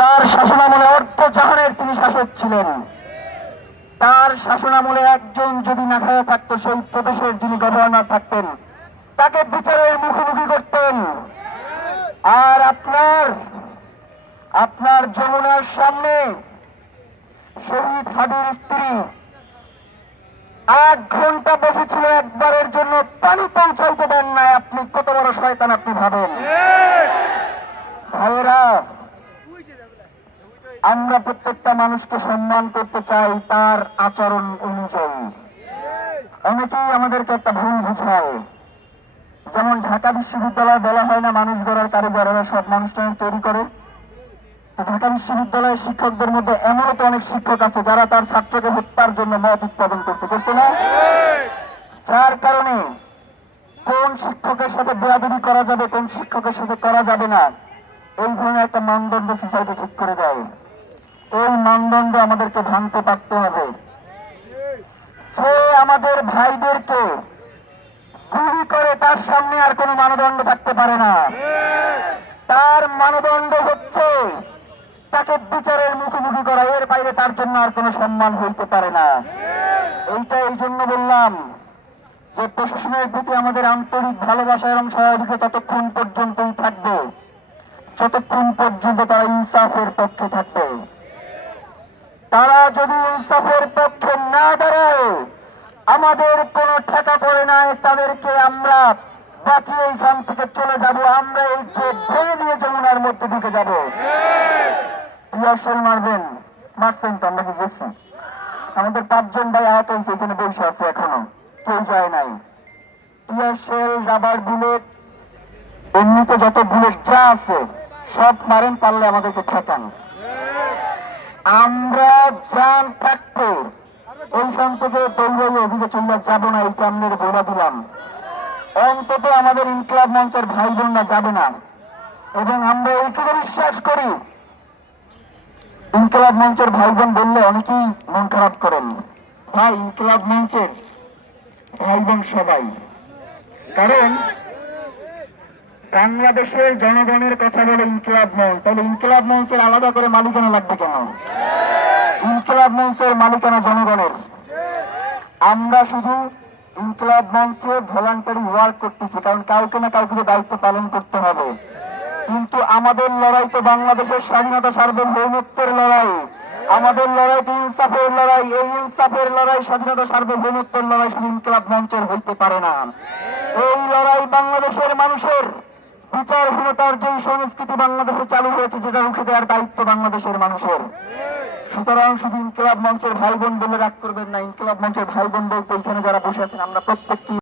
তার শাসনামলে অর্ধ জাহানের তিনি শাসক ছিলেন। তার শাসনামলে একজন যদি না খাওয়া থাকতো, সেই প্রদেশের যিনি গভর্নর থাকতেন, তাকে বিচারের মুখোমুখি করতেন। আর আপনার আপনার যমুনার সামনে শহীদ হাদির স্ত্রী আট ঘণ্টা বসেছিল একবারের জন্য, পানি পৌঁছাইতে দেন নাই। আপনি কত বড় শয়তান আপনি ভাবেন? আমরা প্রত্যেকটা মানুষকে সম্মান করতে চাই তার আচরণ অনুযায়ী। অনেকেই আমাদেরকে একটা ভুল বুঝায়। যেমন ঢাকা বিশ্ববিদ্যালয় বলা হয় না, মানুষ গড়ার কারিগর সব মানুষ তৈরি করে। তো ঢাকা বিশ্ববিদ্যালয়ের শিক্ষকদের মধ্যে এমনও তো অনেক শিক্ষক আছে যারা তার ছাত্রকে হত্যার জন্য মত উৎপাদন করছে। করছে না? যার কারণে কোন শিক্ষকের সাথে বেয়াদবি করা যাবে, কোন শিক্ষকের সাথে করা যাবে না, এই ধরনের একটা মানদণ্ড সোসাইটি ঠিক করে দেয়। এই মানদণ্ড আমাদেরকে ভাঙতে পারতে হবে। যে আমাদের ভাইদেরকে গুলি করে, তার সামনে আর কোনো মানদণ্ড থাকতে পারে না। তার মানদণ্ড হচ্ছে তাকে বিচারের মুখোমুখি করা। এর বাইরে তার জন্য আর কোনো সম্মান হইতে পারে না। এইটা এই জন্য বললাম যে প্রশাসনের প্রতি আমাদের আন্তরিক ভালোবাসা এবং সহযোগিতা ততক্ষণ পর্যন্তই থাকবে। যতক্ষণ পর্যন্ত তারা ইনসাফের পক্ষে থাকবে। তারা যদি ইনসাফের পক্ষে না দাঁড়ায়, আমাদের কোনো ঠেকা পড়ে নাই, তাদেরকে আমরা বাঁচিয়ে এইখান থেকে চলে যাব, আমরা এই গেট ভেঙে দিয়ে যমুনার মধ্যে ঢুকে যাব। টিয়ারশেল মারবেন? মারছেন তো, আমরা কি গেছি আমাদের পাঁচজন ভাই আহত হয়েছে, এখানে বসে আছে এখনও, কেউ যায় নাই। Tear shell rubber bullet? এমনিতে যত বুলেট যা আছে, সব মারেন পারলে আমাদেরকে ঠেকান। আমরা যান থাকতে ওইখান থেকে দৌড়াই ওদিকে চলে যাব না, এই কামনের বলে দিলাম। অন্তত আমাদের ইনকলাব মঞ্চের ভাই বোনরা যাবে না। এবং আমরা এইটুকু বিশ্বাস করি, ইনকলাব মঞ্চের ভাই বোন বললে অনেকেই মন খারাপ করেন। ভাই, ইনকলাব মঞ্চের ভাই বোন সবাই। কারণ বাংলাদেশের জনগণের কথা বলে ইনকলাব মঞ্চ। তাহলে ইনকিলাব মঞ্চের আলাদা করে মালিকানা লাগবে কেন? ইনকলাব মঞ্চের মালিকানা জনগণের। আমরা শুধু ইনকলাব মঞ্চে ভলান্টারি ওয়ার্ক করতেছি, কারণ কাউকে না কাউকে দায়িত্ব পালন করতে হবে। কিন্তু আমাদের লড়াই তো বাংলাদেশের স্বাধীনতা সার্বভৌমত্বের লড়াই। আমাদের লড়াই তো ইনসাফের লড়াই। এই ইনসাফের লড়াই স্বাধীনতা সার্বভৌমত্বের লড়াই শুধু ইনকলাব মঞ্চের হইতে পারে না। এই লড়াই বাংলাদেশের মানুষের। বিচারহীনতার যে সংস্কৃতি বাংলাদেশে চালু হয়েছে, যেটা রুখে দেওয়ার দায়িত্ব বাংলাদেশের মানুষের। সুতরাং শুধু ইনকলাব মঞ্চের ভাই বোন বলে রাগ করবেন না, ইনকলাব মঞ্চের ভাই বোন বলতে এখানে যারা বসে আছেন, আমরা প্রত্যেকটি